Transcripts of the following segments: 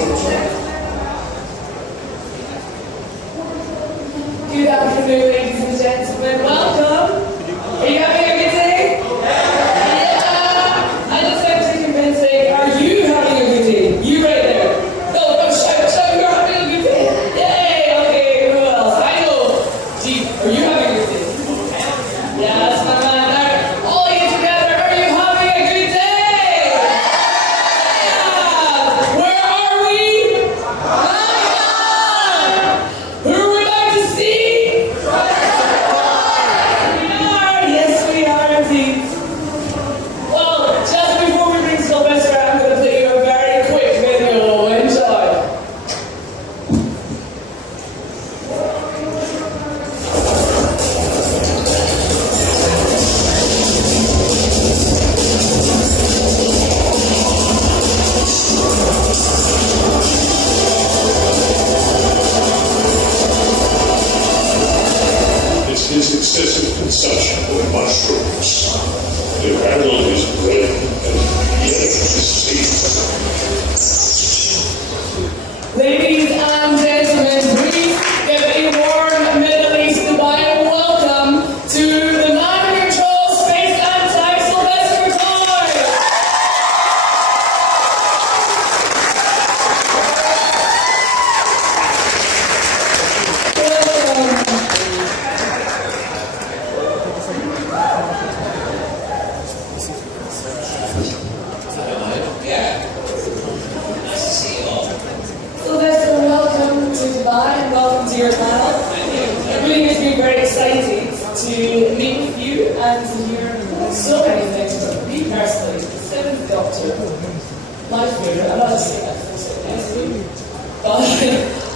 Good afternoon, ladies and gentlemen. Welcome. Are you having a good day? Yeah. I just have to convincing. Are you having a good day? You right there. No, don't shout. You're having a good day. Yay. Okay. Who else? I know. Gee, are you having a good day? Yeah, that's my man there. All of you together. Are you having a good day? Yeah. Where are we? Who are we about to see? Well, just before we bring Sylvester, I'm going to play you a very quick video. Enjoy. It's his excessive consumption of mushrooms. They rattle his brain and electricity. Ladies and gentlemen, please give a warm Middle East goodbye and welcome to the man who controls space and time, Sylvester McCoy. Sylvester, welcome to Dubai and welcome to your panel. It really makes me very excited to meet with you and to hear so many things from me personally. The Seventh Doctor, my favourite, I'm not just saying that but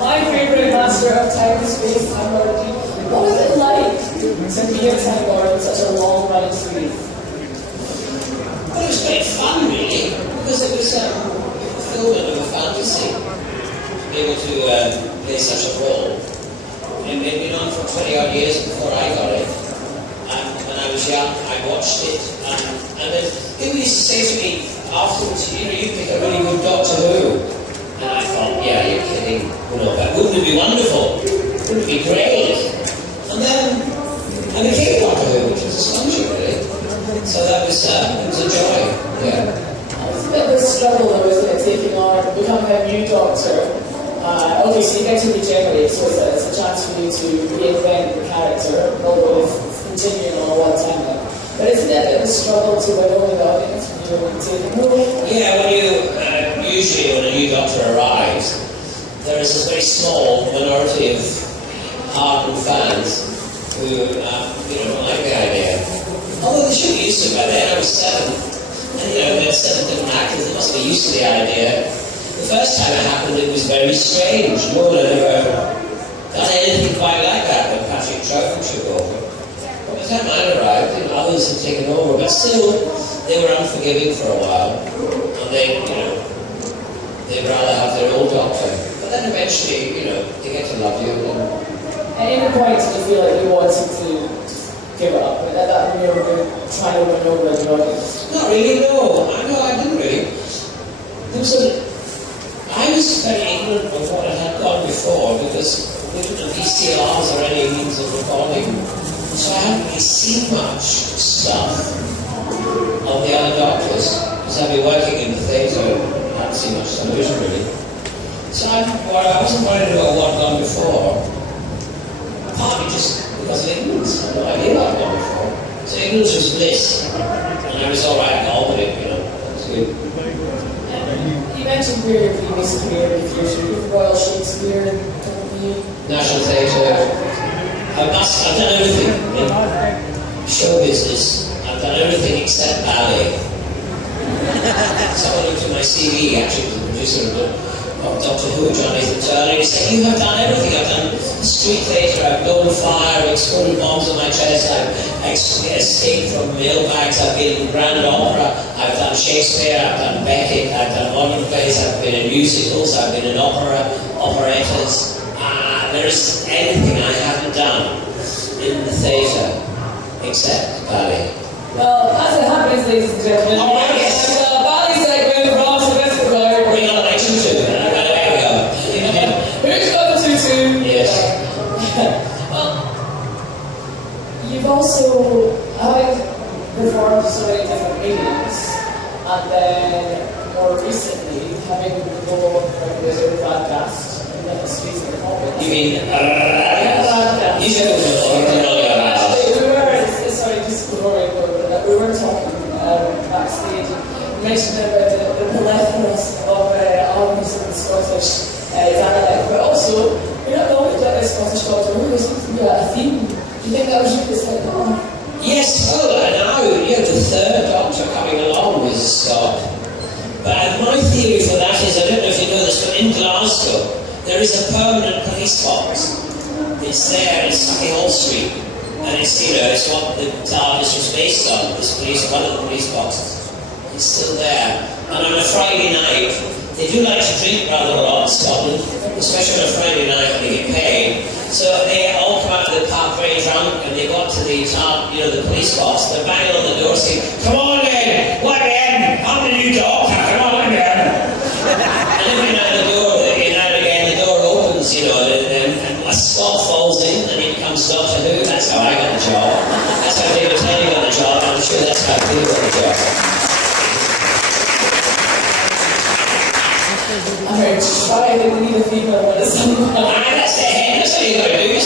my favourite master of time and space, time lord. What was it like to be a time lord in such a long running series? Well, it was great fun, really, because it was a fulfillment of a fantasy. To be able to play such a role. And it had been on for 20 odd years before I got it. When I was young, I watched it. And then people used to say to me afterwards, you pick a really good Doctor Who. And I thought, yeah, you're kidding. But wouldn't it be wonderful? Wouldn't it be great? And then I became Doctor Who, which was astonishing, really. So that was it was a joy. Yeah. It's a bit of a struggle though, isn't it, taking on, becoming a new Doctor. Obviously, you get to regenerate, so it's a chance for you to reinvent the character, although it's continuing on a one timeline. But isn't it a bit of a struggle to win over the audience when you're taking over? Yeah, usually when a new Doctor arrives, there is this very small minority of hardened fans who don't like the idea. Although they should be used to it by then. I was 7. And, they're 7 different actors, they must be used to the idea. The first time it happened, it was very strange. No one had ever done anything quite like that when Patrick Troughton took over. By the time I arrived, others had taken over, but still, they were unforgiving for a while. And they'd rather have their old Doctor. But then eventually, they get to love you. At any point did you feel like you wanted to give it up? At that when you were trying to win over the audience? Not really, no. I didn't really. I was very ignorant of what had gone before because we didn't have VCRs or any means of recording. So I hadn't really seen much stuff of the other Doctors because I'd been working in the theatre and I hadn't seen much television really. So I wasn't worried about what had gone before. Partly just because of ignorance. I had no idea what had gone before. So ignorance was bliss. And I was alright at all with it, It was good. You mentioned your previous career in the theatre, Royal Shakespeare Company, National Theatre. I've done everything in show business. I've done everything except ballet. Someone looked at my CV, actually, was the producer of Doctor Who, John Nathan Turner, he said, you have done everything. I've done street theatre, I've blown fire, I've exploded bombs on my chest, I've escaped from mailbags, I've been in Grand Opera, I've done Shakespeare, I've done Beckett, I've done modern plays, I've been in musicals, I've been in operettas. There isn't anything I haven't done in the theatre except ballet. Well, as it happens, ladies and gentlemen, Oh, yes. ballet segment from Sylvester McCoy. Bring on next to it. with Radagast in the streets of the Hobbit. You mean Radagast. You said it was Actually, sorry, just before we go, we were talking backstage. You mentioned about the plethora of albums in the Scottish dialect, but also, you're not the only Scottish Doctor Who, there seems to be a theme. Do you think that was really like, oh? Yes, well, now you have the third Doctor coming along with Scott. But my theory for that is, I don't know if you know this, but in Glasgow, there is a permanent police box. It's there in Sucking Street. And it's, it's what the TARDIS was based on, one of the police boxes. It's still there. And on a Friday night, they do like to drink rather a lot in Scotland, especially on a Friday night when they get paid. So they all come out of the pub very drunk, and they go up to the the police box. They're banging on the door saying, "Come on in! What in? I'm the new Doctor, come on in!" And every now and again, the door opens, and a Scot falls in, and in comes Doctor Who. That's how I got the job. That's how David Tennant got the job, and I'm sure that's how Peter got the job. I heard try that we need a female when it's someone. That's the head, that's what you got to do.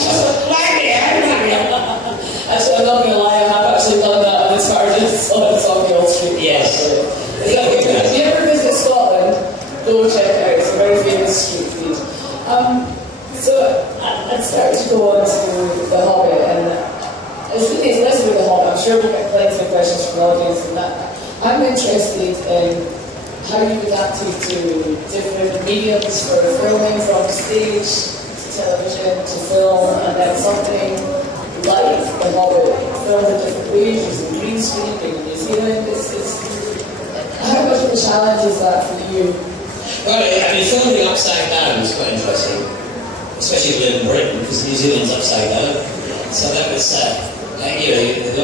Actually, I'm not going to lie, I have actually done that on the TARDIS on Sauchiehall Street. Yes. If you ever visit Scotland, go check it out. It's a very famous street food. So I'd start to go on to The Hobbit, and it's less about The Hobbit. I'm sure we'll get plenty of questions from the audience on that. I'm interested in how you adapted to different mediums for filming, from stage to television to film, and then something like The Hobbit, filmed in different ways, using green screen in New Zealand. How much of a challenge is that for you? Well, filming upside down is quite interesting, especially if you live in Britain, because New Zealand's upside down. So that was,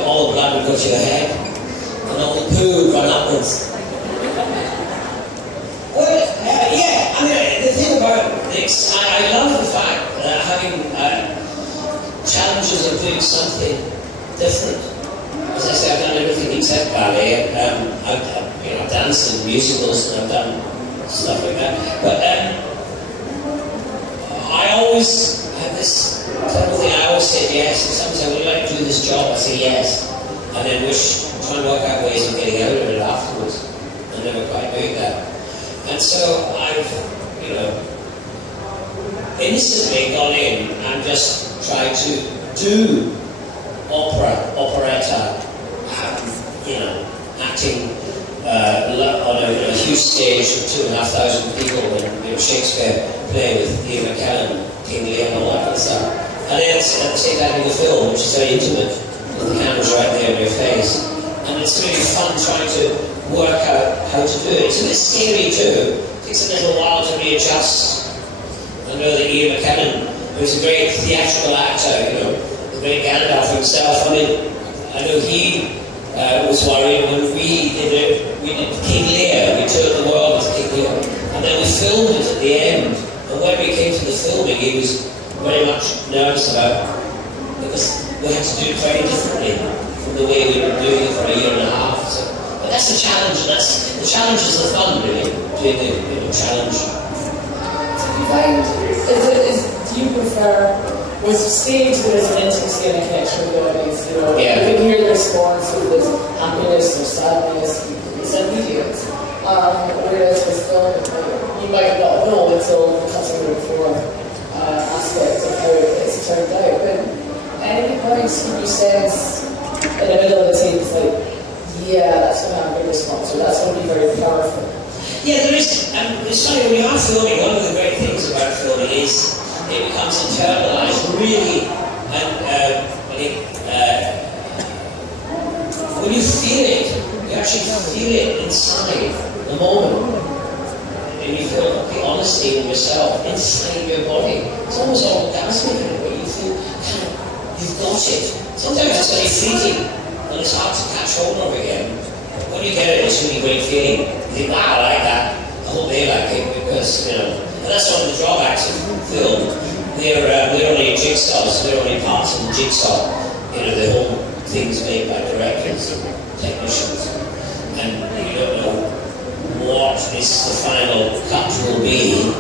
all the blood would go to your head, and all the poo would run upwards. Well, the thing about this, I love the fact that having challenges of doing something different. As I say, I've done everything except ballet. I've danced in musicals and I've done stuff like that. But I always have this type of thing. I always say yes. If someone says, "Would you like to do this job?" I say yes, and then try and work out ways of getting out of it afterwards. I never quite doing that. And so I've, innocently gone in and just tried to do operetta, acting on a huge stage with 2,500 people, and Shakespeare playing with Ian McKellen, King Lear, and all that kind of stuff. And then at the same time in the film, which is very intimate, with the camera's right there in your face. And it's really fun trying to work out how to do it. It's a bit scary too. It takes a little while to readjust. I know that Ian McKellen, who's a great theatrical actor, the great Gandalf himself. I know he was worried when we did King Lear. We toured the world with King Lear, and then we filmed it at the end. And when we came to the filming, he was very much nervous about it, because we had to do it very differently from the way we were doing it for a year and a half. So, but that's the challenge, and the challenge is the fun, really, doing the challenge. Do you find, do you prefer, with stage there's an intimacy and a connection with the audience, Yeah. You can hear the response, if there's happiness or sadness, it's immediate. Whereas with film, you might not know until the cutting room floor aspect of how it's turned out. But at any point you sense in the middle of the tape, it's like, yeah, that's going to have a big response, or that's going to be very powerful. Yeah, there is. It's funny, when you are filming, one of the great things about filming is it becomes internalized, really, and when you feel it, you actually feel it inside the moment. And you feel the honesty in yourself, inside your body. It's almost orgasmic in a way. You feel you've got it. Sometimes it's very fleeting, and it's hard to catch hold of again. But when you get it, it's a really great feeling. You think, wow, I like that. I hope they like it, because, and that's one of the drawbacks of film. We're only jigsaws, we're only parts of the jigsaw. The whole thing's made by directors and technicians. And you don't know what the final cut will be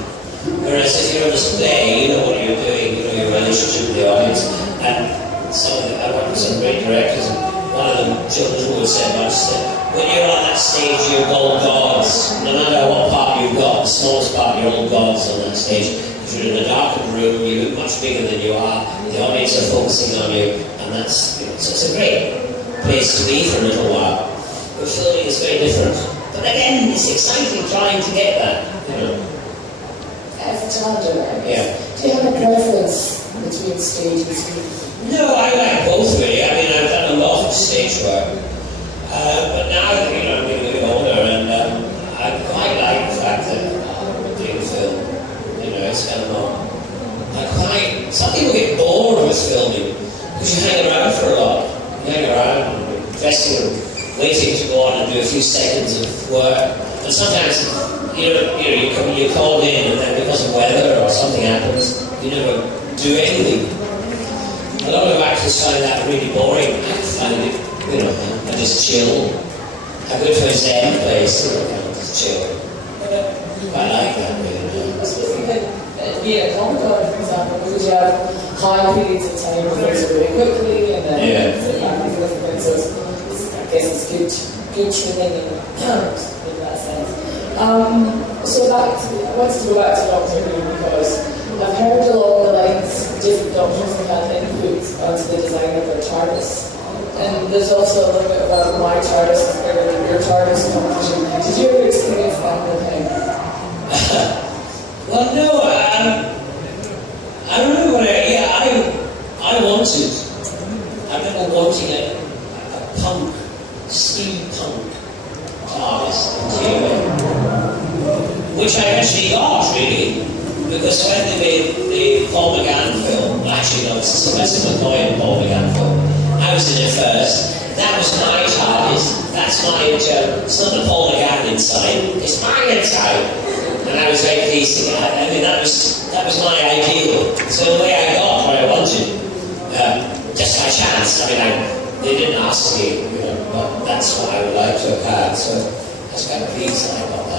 Whereas if you're on display, you know what you're doing, you know your relationship with the audience. And I work with some great directors, and one of them, children who said once, when you're on that stage, you're all gods. No matter what part you've got, the smallest part, you're all gods on that stage. If you're in a darkened room, you look much bigger than you are. The audience are focusing on you, and that's, so it's a great place to be for a little while. But filming is very different. But again, it's exciting trying to get that, you know. As a challenger, Yeah. do you have a preference between stage and screen? No, I like both really. I mean, I've done a lot of stage work. But now that, you know, I'm getting a bit older, and I quite like the fact that I'm doing film. You know, it's kind of some people get bored with filming because you hang around for a lot. You hang around, dressing and waiting to go on and do a few seconds of work. And sometimes, you're called in, and then because of weather or something happens, you never do anything. A lot of actors find that really boring. I find it, you know, I just chill. I go to a Zen place, you know, just chill. I like that really. I suppose you could be at a Comic-Con, for example, because you have high periods of time where things are really quickly, and then sit back and forth, and so I guess it's good training in that sense. So I wanted to go back to Doctor Who because I've heard along the lines different doctors have had input onto the design of their TARDIS. And there's also a little bit about why TARDIS is bigger than your TARDIS competition. Did you ever experience that with him? Well, no, I remember when I remember wanting a punk, steampunk TARDIS interior, which I actually got, really, because when they made the Paul McGann film, actually no, it's a Sylvester McCoy and Paul McGann film, I was in it first. That was my TARDIS, that's my internal. It's not the Paul McGann inside, it's my inside. And I was very pleased to get that. I mean, that was my ideal. So the way I got what I wanted, just by chance. I mean, they didn't ask me, you know, but that's what I would like to have had. So I was kind of pleased that I got that.